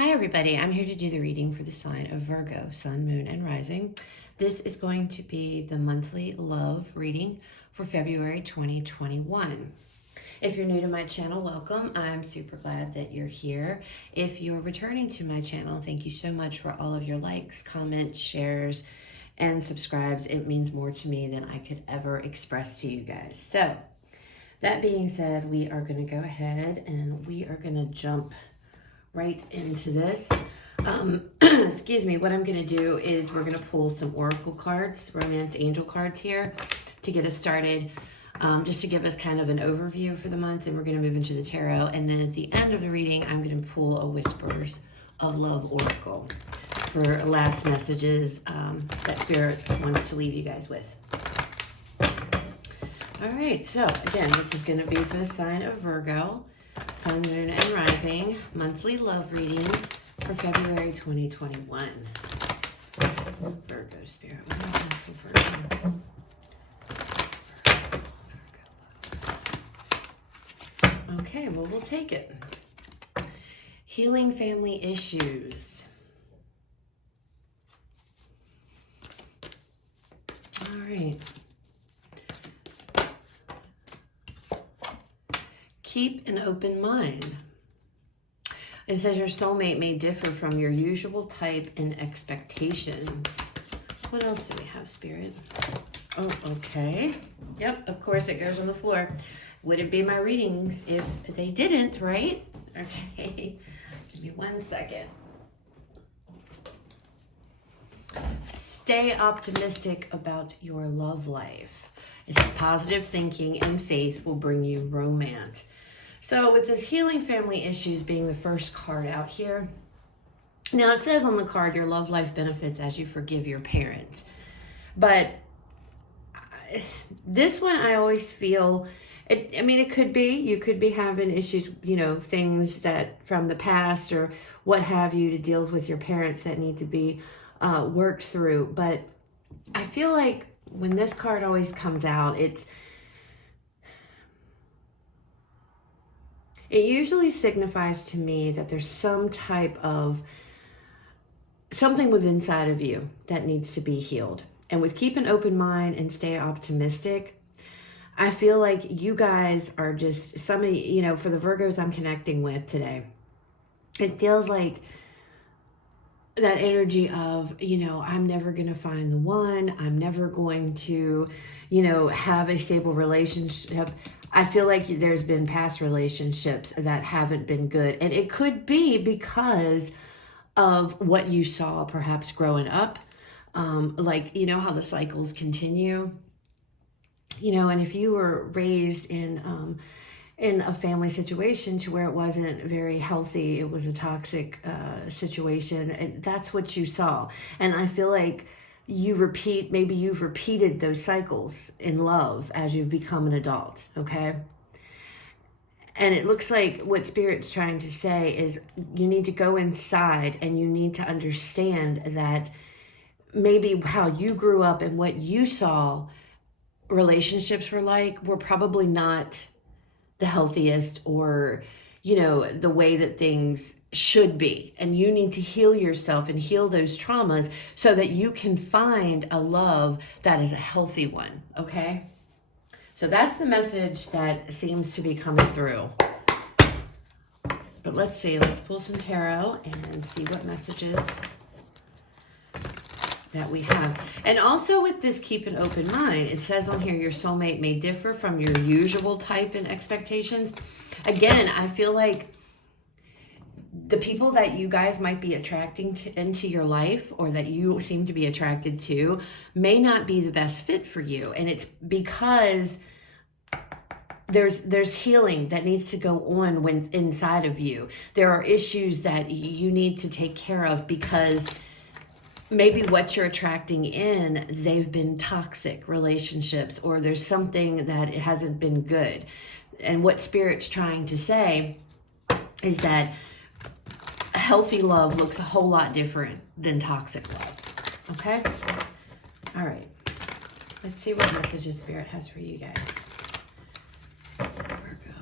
Hi everybody, I'm here to do the reading for the sign of Virgo, Sun, Moon, and Rising. This is going to be the monthly love reading for February 2021. If you're new to my channel, welcome. I'm super glad that you're here. If you're returning to my channel, thank you so much for all of your likes, comments, shares, and subscribes. It means more to me than I could ever express to you guys. So, that being said, we are going to go ahead and we are going to jump right into this. Excuse me, what I'm going to do is we're going to pull some oracle cards, romance angel cards here to get us started, just to give us kind of an overview for the month, and we're going to move into the tarot. And then at the end of the reading, I'm going to pull a Whispers of Love oracle for last messages that Spirit wants to leave you guys with. All right, so again, this is going to be for the sign of Virgo, Sun, Moon, and Rising, monthly love reading for February 2021. Virgo Spirit, what do I have for Virgo? Okay, well, we'll take it. Healing family issues. All right. Keep an open mind. It says your soulmate may differ from your usual type and expectations. What else do we have, Spirit? Oh, okay. Yep, of course it goes on the floor. Wouldn't be my readings if they didn't, right? Okay, give me 1 second. Stay optimistic about your love life. It says positive thinking and faith will bring you romance. So with this healing family issues being the first card out here, now it says on the card your love life benefits as you forgive your parents. But this one I always feel, it could be, you could be having issues, things that from the past or what have you to deal with your parents that need to be worked through. But I feel like when this card always comes out, it usually signifies to me that there's some type of something within inside of you that needs to be healed. And with keep an open mind and stay optimistic, I feel like you guys are just some of, for the Virgos I'm connecting with today, it feels like that energy of, I'm never going to find the one. I'm never going to, have a stable relationship. I feel like there's been past relationships that haven't been good. And it could be because of what you saw perhaps growing up. How the cycles continue. And if you were raised in a family situation to where it wasn't very healthy, it was a toxic situation, and that's what you saw. And I feel like maybe you've repeated those cycles in love as you've become an adult, okay? And it looks like what Spirit's trying to say is you need to go inside and you need to understand that maybe how you grew up and what you saw relationships were probably not the healthiest or, the way that things should be. And you need to heal yourself and heal those traumas so that you can find a love that is a healthy one, okay? So that's the message that seems to be coming through. But let's see, let's pull some tarot and see what messages that we have. And also with this keep an open mind, it says on here your soulmate may differ from your usual type and expectations. Again, I feel like the people that you guys might be attracting into your life or that you seem to be attracted to may not be the best fit for you. And it's because there's healing that needs to go on inside of you. There are issues that you need to take care of because maybe what you're attracting in, they've been toxic relationships or there's something that it hasn't been good. And what Spirit's trying to say is that healthy love looks a whole lot different than toxic love. Okay? All right. Let's see what messages Spirit has for you guys. Virgo.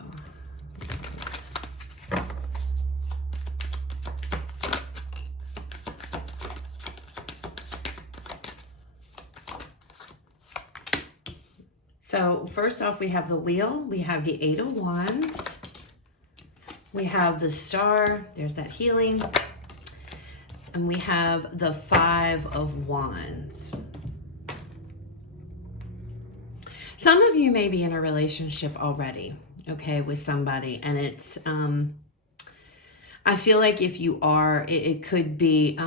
So first off, we have the Wheel, we have the Eight of Wands, we have the Star, there's that healing, and we have the Five of Wands. Some of you may be in a relationship already, okay, with somebody, and it's, I feel like if you are, it could be,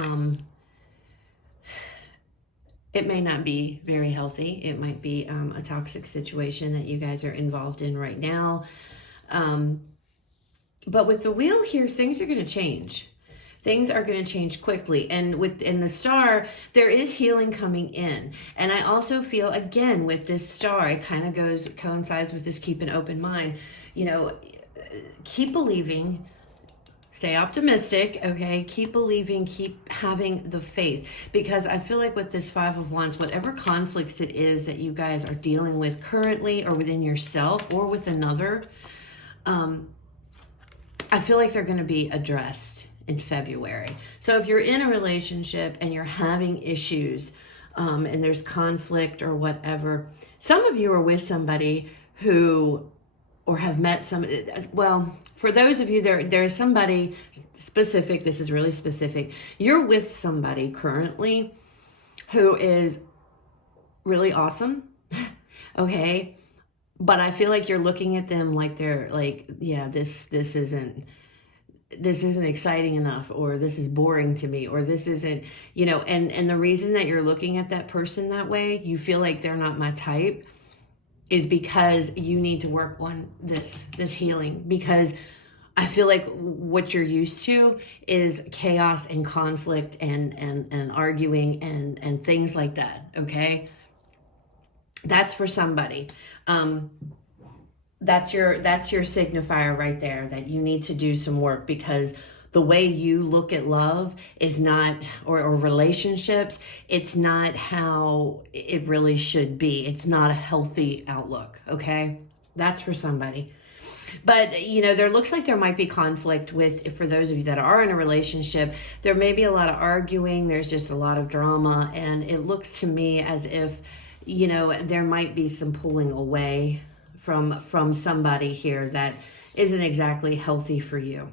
it may not be very healthy. It might be a toxic situation that you guys are involved in right now. But with the Wheel here, things are going to change. Things are going to change quickly. And in the Star, there is healing coming in. And I also feel, again, with this Star, it kind of coincides with this keep an open mind. You know, keep believing. Stay optimistic, okay? Keep believing, keep having the faith. Because I feel like with this Five of Wands, whatever conflicts it is that you guys are dealing with currently or within yourself or with another, I feel like they're going to be addressed in February. So if you're in a relationship and you're having issues and there's conflict or whatever, some of you are with somebody who, or have met somebody, well, for those of you, there's somebody specific, this is really specific. You're with somebody currently who is really awesome, okay? But I feel like you're looking at them like they're like, yeah, this isn't exciting enough, or this is boring to me, or this isn't, you know, and the reason that you're looking at that person that way, you feel like they're not my type, is because you need to work on this healing. Because I feel like what you're used to is chaos and conflict and arguing and things like that, okay? That's for somebody. That's your signifier right there, that you need to do some work, because the way you look at love is not, or relationships, it's not how it really should be. It's not a healthy outlook, okay? That's for somebody. But, you know, there looks like there might be conflict with, for those of you that are in a relationship, there may be a lot of arguing, there's just a lot of drama, and it looks to me as if, you know, there might be some pulling away from somebody here that isn't exactly healthy for you.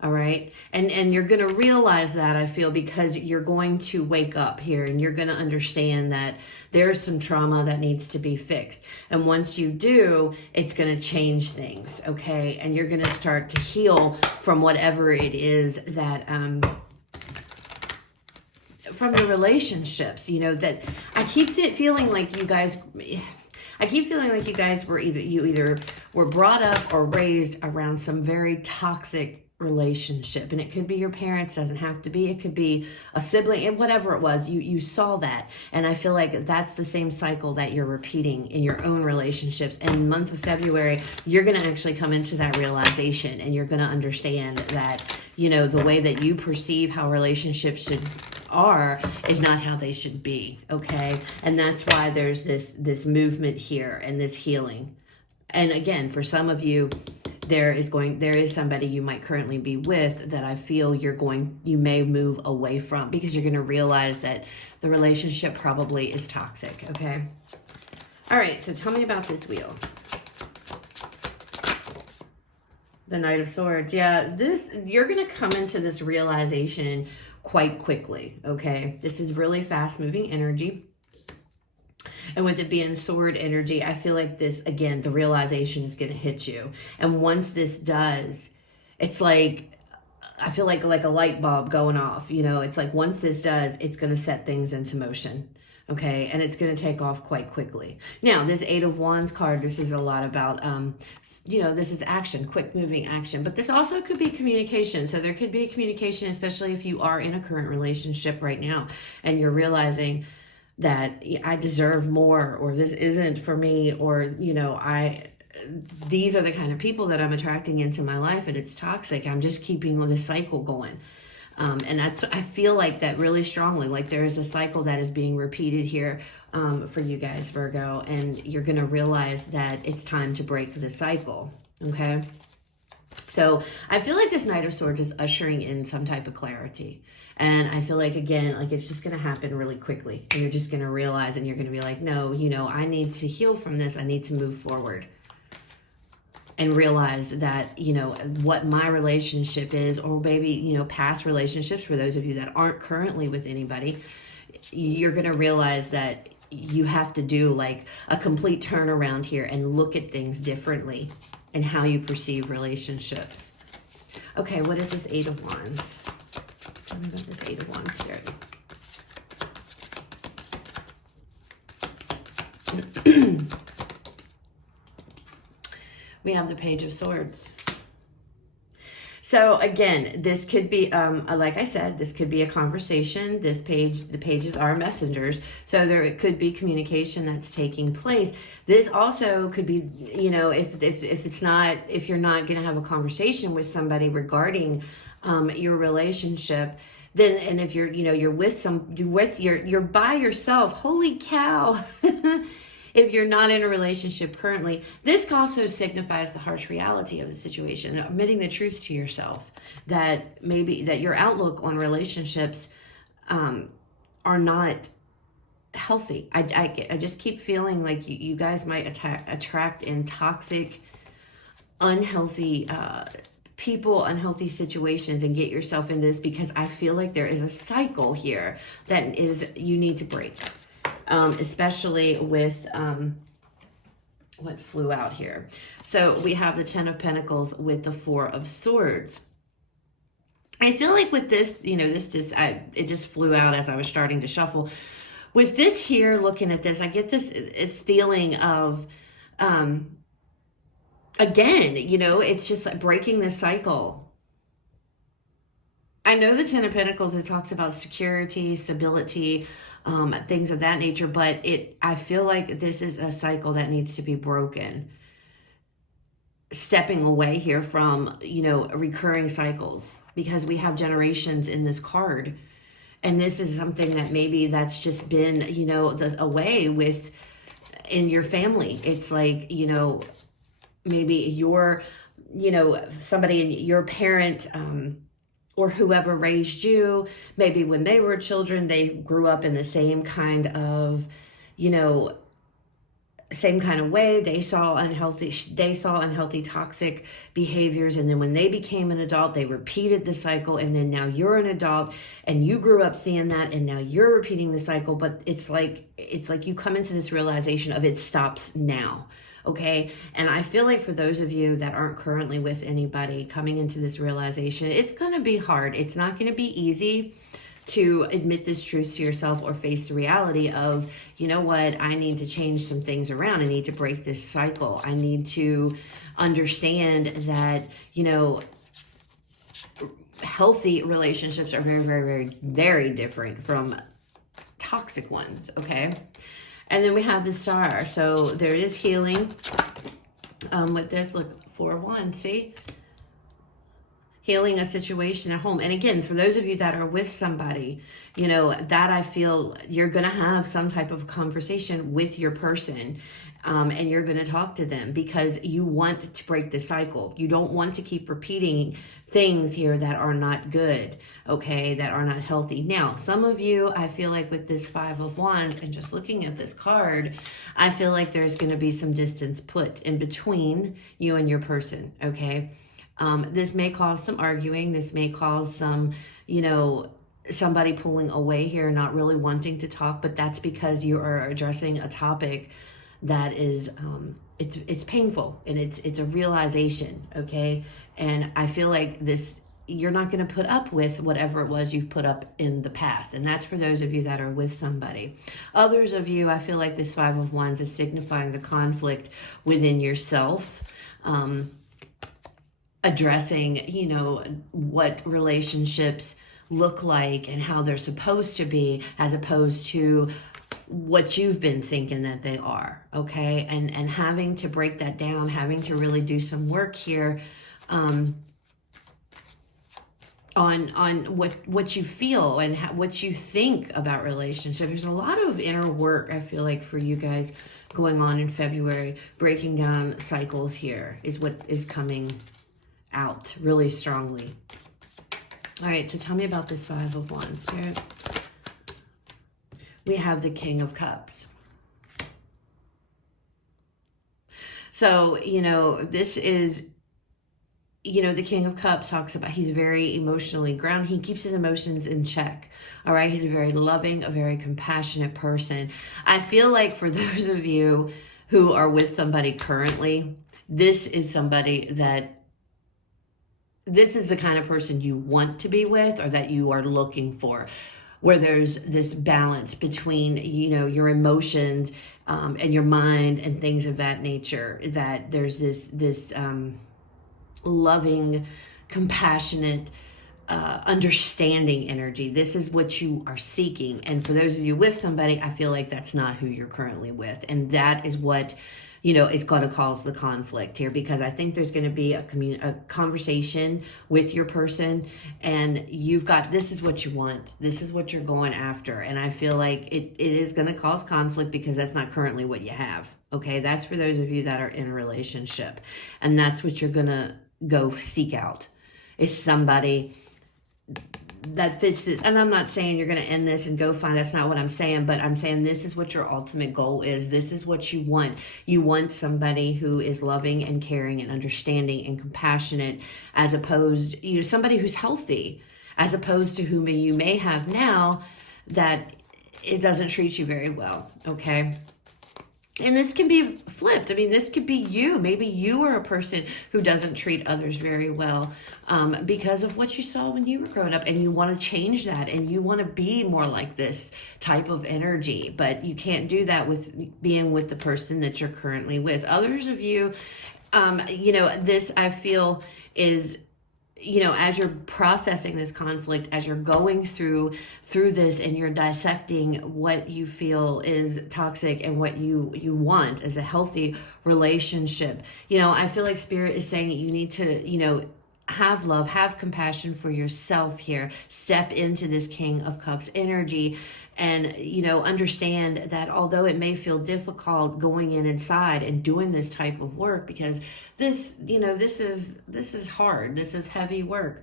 All right. And you're going to realize that, I feel, because you're going to wake up here and you're going to understand that there's some trauma that needs to be fixed. And once you do, it's going to change things. Okay. And you're going to start to heal from whatever it is that, from the relationships, you know, that I keep feeling like you guys, were either were brought up or raised around some very toxic relationship. And it could be your parents, doesn't have to be, it could be a sibling, and whatever it was, you saw that. And I feel like that's the same cycle that you're repeating in your own relationships. And in the month of February, you're going to actually come into that realization, and you're going to understand that, you know, the way that you perceive how relationships are is not how they should be, okay? And that's why there's this movement here and this healing. And again, for some of you, there is somebody you might currently be with that I feel you may move away from, because you're going to realize that the relationship probably is toxic, okay? All right, so tell me about this Wheel. The Knight of Swords. Yeah, you're going to come into this realization quite quickly, okay? This is really fast-moving energy. And with it being sword energy, I feel like this, again, the realization is going to hit you. And once this does, it's like, I feel like a light bulb going off, you know? It's like once this does, it's going to set things into motion, okay? And it's going to take off quite quickly. Now, this Eight of Wands card, this is a lot about, you know, this is action, quick moving action. But this also could be communication. So there could be communication, especially if you are in a current relationship right now and you're realizing that I deserve more, or this isn't for me, or, you know, these are the kind of people that I'm attracting into my life, and it's toxic. I'm just keeping the cycle going. And I feel like that really strongly, like there is a cycle that is being repeated here for you guys, Virgo, and you're going to realize that it's time to break the cycle. Okay. So I feel like this Knight of Swords is ushering in some type of clarity. And I feel like, again, like it's just going to happen really quickly. And you're just going to realize, and you're going to be like, no, you know, I need to heal from this. I need to move forward. And realize that, you know, what my relationship is, or maybe, you know, past relationships, for those of you that aren't currently with anybody, you're going to realize that you have to do like a complete turnaround here and look at things differently and how you perceive relationships. Okay, what is this Eight of Wands? Tell me about this Eight of Wands, Spirit. We have the Page of Swords. So again, this could be, like I said, this could be a conversation. The pages are messengers. So there could be communication that's taking place. This also could be, you know, if you're not going to have a conversation with somebody regarding your relationship, then, and if you're, you know, you're by yourself, holy cow. If you're not in a relationship currently, this also signifies the harsh reality of the situation, admitting the truth to yourself, that maybe that your outlook on relationships are not healthy. I just keep feeling like you guys might attract in toxic, unhealthy people, unhealthy situations, and get yourself into this, because I feel like there is a cycle here that you need to break. Especially with what flew out here. So we have the Ten of Pentacles with the Four of Swords. I feel like with this, you know, it just flew out as I was starting to shuffle. With this here, looking at this, I get this feeling of, again, you know, it's just like breaking this cycle. I know the Ten of Pentacles, it talks about security, stability, things of that nature, but I feel like this is a cycle that needs to be broken. Stepping away here from, you know, recurring cycles, because we have generations in this card. And this is something that maybe that's just been, you know, away with in your family. It's like, you know, maybe your, you know, somebody in your parent, or whoever raised you, maybe when they were children, they grew up in the same kind of, you know, same kind of way. They saw unhealthy, toxic behaviors. And then when they became an adult, they repeated the cycle. And then now you're an adult and you grew up seeing that. And now you're repeating the cycle. But it's like you come into this realization of it stops now. Okay. And I feel like for those of you that aren't currently with anybody, coming into this realization, it's going to be hard. It's not going to be easy to admit this truth to yourself or face the reality of, you know what, I need to change some things around. I need to break this cycle. I need to understand that, you know, healthy relationships are very, very, very, very different from toxic ones. Okay. And then we have the Star. So there is healing with this. Look, 4 of Wands, see? Healing a situation at home. And again, for those of you that are with somebody, you know, that I feel you're going to have some type of conversation with your person. And you're going to talk to them because you want to break the cycle. You don't want to keep repeating things here that are not good, okay, that are not healthy. Now, some of you, I feel like with this 5 of Wands and just looking at this card, I feel like there's going to be some distance put in between you and your person, okay? This may cause some arguing. This may cause some, you know, somebody pulling away here, not really wanting to talk, but that's because you are addressing a topic that is, it's painful and it's a realization, okay? And I feel like this, you're not going to put up with whatever it was you've put up in the past. And that's for those of you that are with somebody. Others of you, I feel like this 5 of Wands is signifying the conflict within yourself, addressing, you know, what relationships look like and how they're supposed to be, as opposed to what you've been thinking that they are, okay? And having to break that down, having to really do some work here on what you feel and what you think about relationships. There's a lot of inner work, I feel like, for you guys going on in February. Breaking down cycles here is what is coming out really strongly. All right, so tell me about this Five of Wands, Spirit. We have the King of Cups. So, you know, this is, you know, the King of Cups talks about, he's very emotionally grounded. He keeps his emotions in check. All right. He's a very loving, a very compassionate person. I feel like for those of you who are with somebody currently, this is somebody that, this is the kind of person you want to be with, or that you are looking for, where there's this balance between, you know, your emotions and your mind and things of that nature, that there's this loving, compassionate, understanding energy. This is what you are seeking. And for those of you with somebody, I feel like that's not who you're currently with. And that is what, you know, is going to cause the conflict here, because I think there's going to be a conversation with your person, and you've got, this is what you want. This is what you're going after. And I feel like it is going to cause conflict because that's not currently what you have. Okay. That's for those of you that are in a relationship, and that's what you're going to go seek out, is somebody that fits this. And I'm not saying you're going to end this and go find, that's not what I'm saying, but I'm saying this is what your ultimate goal is. This is what you want. You want somebody who is loving and caring and understanding and compassionate, as opposed, you know, somebody who's healthy, as opposed to whom you may have now that it doesn't treat you very well. Okay. And this can be flipped. I mean, this could be you. Maybe you are a person who doesn't treat others very well because of what you saw when you were growing up, and you want to change that, and you want to be more like this type of energy, but you can't do that with being with the person that you're currently with. Others of you, you know, this I feel is, you know, as you're processing this conflict, as you're going through this, and you're dissecting what you feel is toxic and what you want as a healthy relationship, you know, I feel like Spirit is saying that you need to, you know, have love, have compassion for yourself here. Step into this King of Cups energy, and, you know, understand that although it may feel difficult going inside and doing this type of work, because this, you know, this is hard. This is heavy work.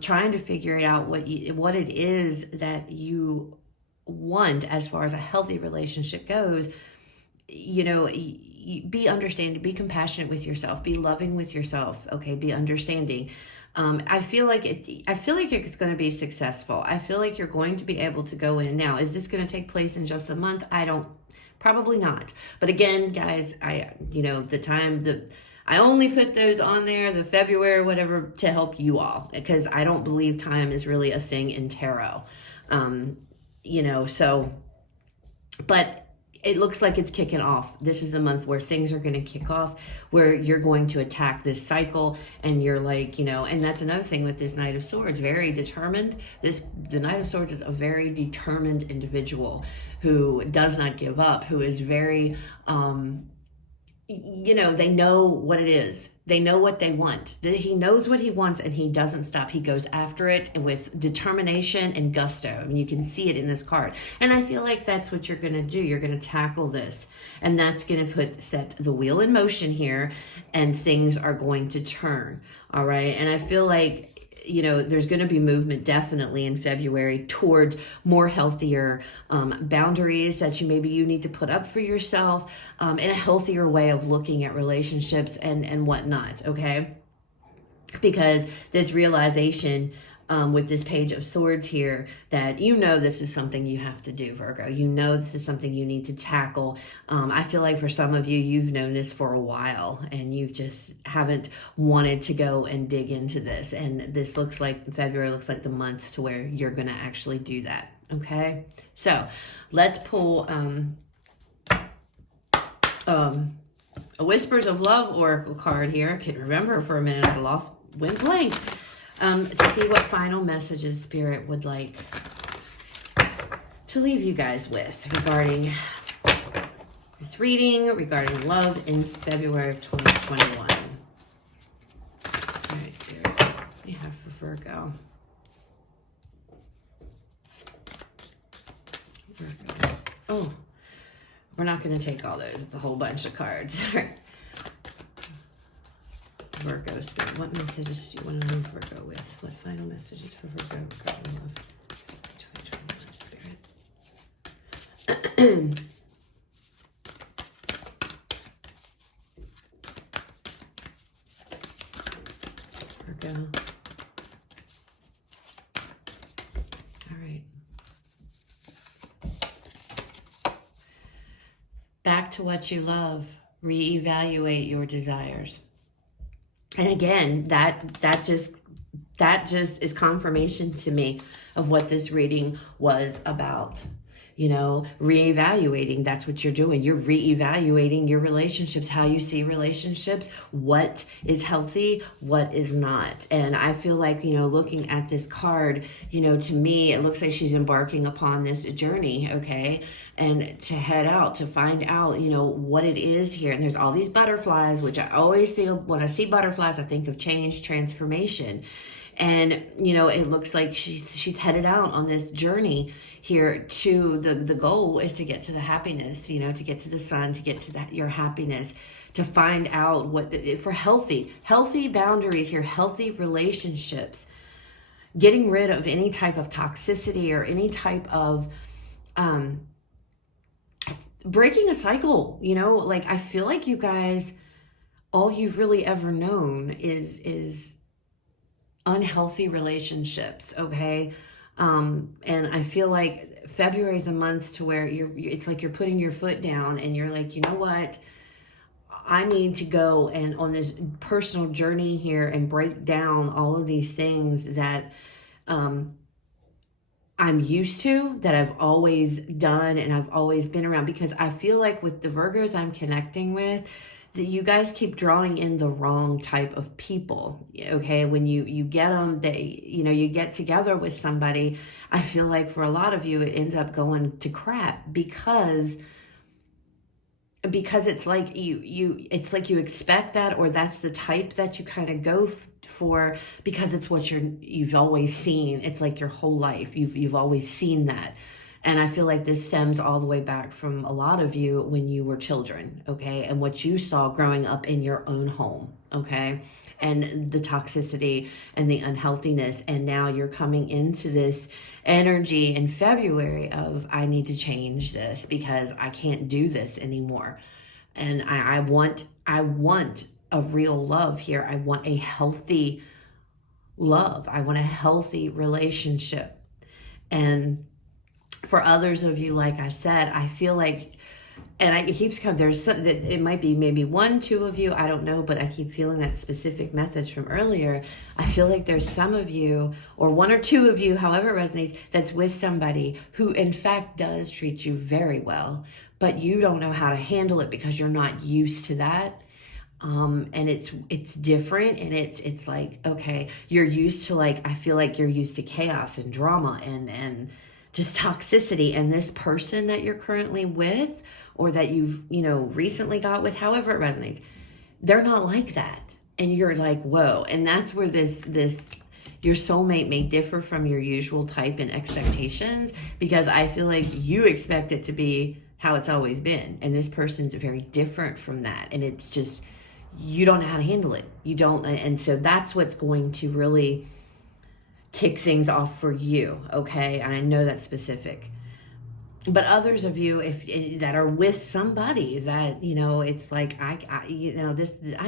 Trying to figure it out what it is that you want as far as a healthy relationship goes. You know, be understanding, be compassionate with yourself, be loving with yourself. Okay, be understanding. I feel like it's going to be successful. I feel like you're going to be able to go in. Now, is this going to take place in just a month? Probably not. But again, guys, you know, I only put those on there, the February, whatever, to help you all, because I don't believe time is really a thing in tarot. You know, so, but it looks like it's kicking off. This is the month where things are going to kick off, where you're going to attack this cycle, and you're like, you know, and that's another thing with this Knight of Swords, very determined. The Knight of Swords is a very determined individual who does not give up, who is very, you know, they know what it is. They know what they want. He knows what he wants, and he doesn't stop. He goes after it with determination and gusto. I mean, you can see it in this card. And I feel like that's what you're going to do. You're going to tackle this, and that's going to set the wheel in motion here, and things are going to turn. All right. And I feel like, you know, there's going to be movement definitely in February towards more healthier boundaries that you need to put up for yourself, in a healthier way of looking at relationships and whatnot. Okay. Because this realization with this Page of Swords here, that you know this is something you have to do, Virgo. You know this is something you need to tackle. I feel like for some of you, you've known this for a while, and you've just haven't wanted to go and dig into this. And this looks like, February looks like the month to where you're going to actually do that. Okay? So let's pull a Whispers of Love Oracle card here. I can't remember for a minute. I went blank. To see what final messages Spirit would like to leave you guys with regarding this reading, regarding love in February of 2021. All right, Spirit, what do you have for Virgo? Oh, we're not going to take all those. It's a whole bunch of cards. All right. Virgo Spirit? What messages do you want to leave Virgo with? What final messages for Virgo regarding love? 2021 Spirit. Virgo. All right. Back to what you love. Reevaluate your desires. And again, that just is confirmation to me of what this reading was about. You know, reevaluating, that's what you're doing. You're reevaluating your relationships, how you see relationships, what is healthy, what is not. And I feel like, you know, looking at this card, you know, to me, it looks like she's embarking upon this journey, okay? And to head out, to find out, you know, what it is here. And there's all these butterflies, which I always think, when I see butterflies, I think of change, transformation. And, you know, it looks like she's headed out on this journey here to the goal is to get to the happiness, you know, to get to the sun, to get to your happiness, to find out for healthy boundaries here, healthy relationships, getting rid of any type of toxicity or any type of, breaking a cycle, you know, like I feel like you guys, all you've really ever known is unhealthy relationships, okay? And I feel like February is a month to where it's like you're putting your foot down and you're like, you know what? I need to go and on this personal journey here and break down all of these things that I'm used to, that I've always done and I've always been around, because I feel like with the Virgos I'm connecting with, that you guys keep drawing in the wrong type of people, okay? When you get them, you get together with somebody, I feel like for a lot of you, it ends up going to crap because it's like it's like you expect that, or that's the type that you kind of go for because it's what you've always seen. It's like your whole life, you've always seen that. And I feel like this stems all the way back from a lot of you when you were children, okay? And what you saw growing up in your own home, okay? And the toxicity and the unhealthiness. And now you're coming into this energy in February of, I need to change this because I can't do this anymore. And I want a real love here. I want a healthy love. I want a healthy relationship. And for others of you, like I said, I feel like, and it keeps coming, it might be maybe 1, 2 of you, I don't know, but I keep feeling that specific message from earlier. I feel like there's some of you, or 1 or 2 of you, however it resonates, that's with somebody who in fact does treat you very well, but you don't know how to handle it because you're not used to that. And it's different, and it's like, okay, you're used to, like, I feel like you're used to chaos and drama and just toxicity, and this person that you're currently with, or that you've, recently got with, however it resonates, they're not like that. And you're like, whoa. And that's where your soulmate may differ from your usual type and expectations, because I feel like you expect it to be how it's always been. And this person's very different from that. And it's just, you don't know how to handle it. You don't. And so that's what's going to really kick things off for you, okay? And I know that's specific. But others of you, that are with somebody that, it's like, I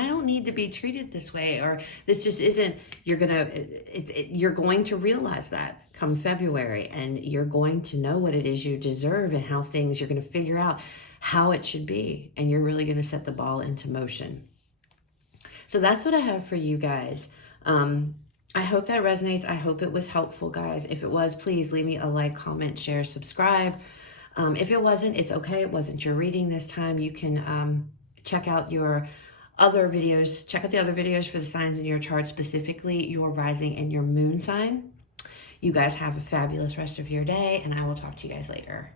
don't need to be treated this way, or this just isn't, you're going to realize that come February, and you're going to know what it is you deserve and how you're going to figure out how it should be. And you're really going to set the ball into motion. So that's what I have for you guys. I hope that resonates. I hope it was helpful, guys. If it was, please leave me a like, comment, share, subscribe. If it wasn't, it's okay. It wasn't your reading this time. You can check out your other videos. Check out the other videos for the signs in your chart, specifically your rising and your moon sign. You guys have a fabulous rest of your day, and I will talk to you guys later.